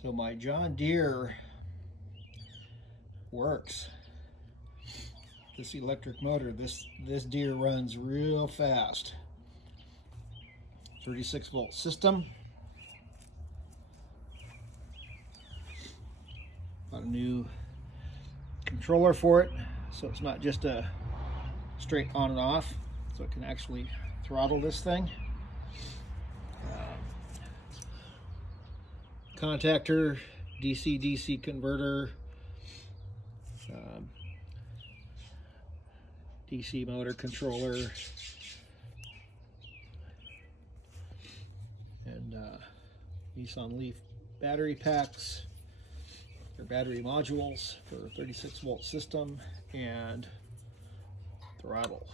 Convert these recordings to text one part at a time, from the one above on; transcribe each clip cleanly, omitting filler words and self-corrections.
So my John Deere works. This electric motor, this Deere runs real fast. 36-volt system. Got a new controller for it, so it's not just a straight on and off, so it can actually throttle this thing. Contactor, DC-DC converter, DC motor controller, and Nissan Leaf battery packs, or battery modules for 36-volt system, and throttle.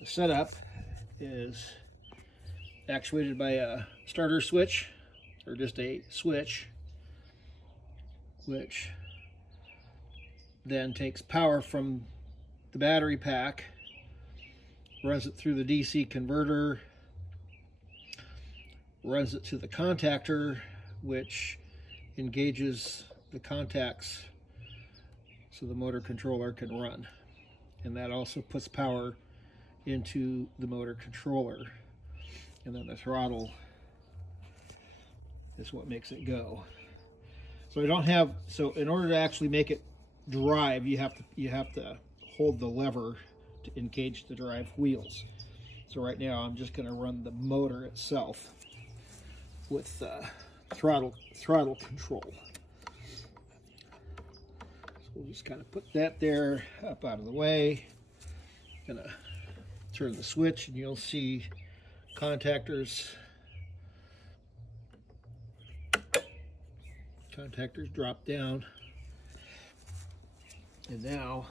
The setup is actuated by a starter switch, or just a switch, which then takes power from the battery pack, runs it through the DC converter, runs it to the contactor, which engages the contacts so the motor controller can run. And that also puts power into the motor controller. And then the throttle is what makes it go. So in order to actually make it drive, you have to hold the lever to engage the drive wheels. So right now I'm just going to run the motor itself with throttle control. So we'll just kind of put that there, up out of the way. Gonna turn the switch and you'll see contactors drop down, and now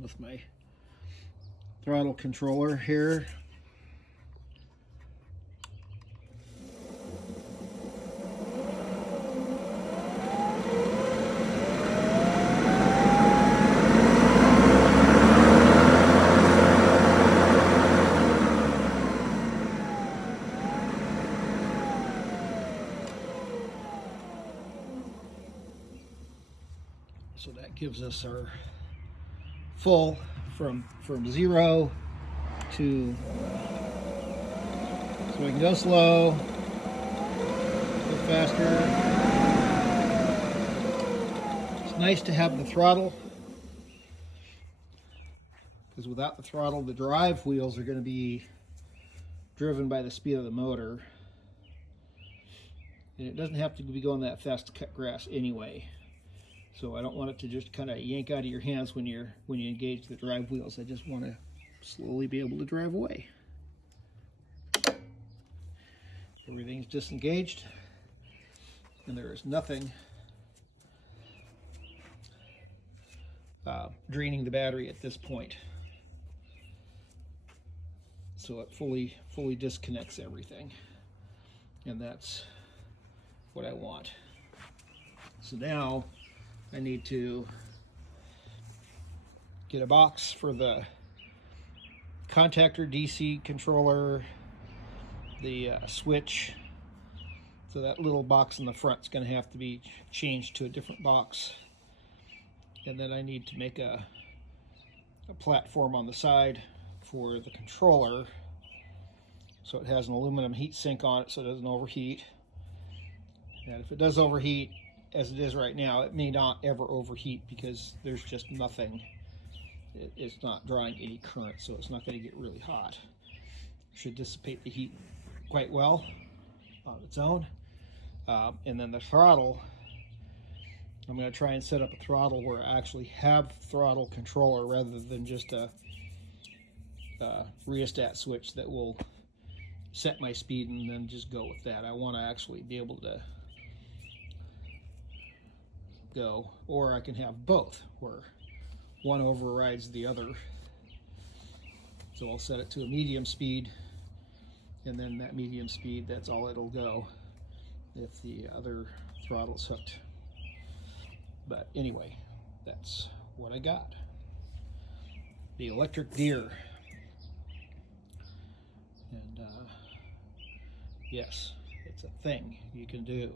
with my throttle controller here, so that gives us our full from 0 to, so we can go slow, go faster. It's nice to have the throttle, because without the throttle, the drive wheels are going to be driven by the speed of the motor, and it doesn't have to be going that fast to cut grass anyway. So I don't want it to just kind of yank out of your hands when you engage the drive wheels. I just want to slowly be able to drive away. Everything's disengaged, and there is nothing draining the battery at this point. So it fully disconnects everything, and that's what I want. So now I need to get a box for the contactor, DC controller, the switch. So that little box in the front is going to have to be changed to a different box. And then I need to make a platform on the side for the controller, so it has an aluminum heat sink on it so it doesn't overheat. And if it does overheat, as it is right now, it may not ever overheat because there's just nothing. It's not drawing any current, so it's not going to get really hot. It should dissipate the heat quite well on its own. And then the throttle, I'm going to try and set up a throttle where I actually have throttle controller rather than just a rheostat switch that will set my speed and then just go with that. I want to actually be able to go, or I can have both where one overrides the other. So I'll set it to a medium speed, and then that medium speed, that's all it'll go if the other throttle's hooked. But anyway, that's what I got. The electric Deere. And And yes, it's a thing you can do.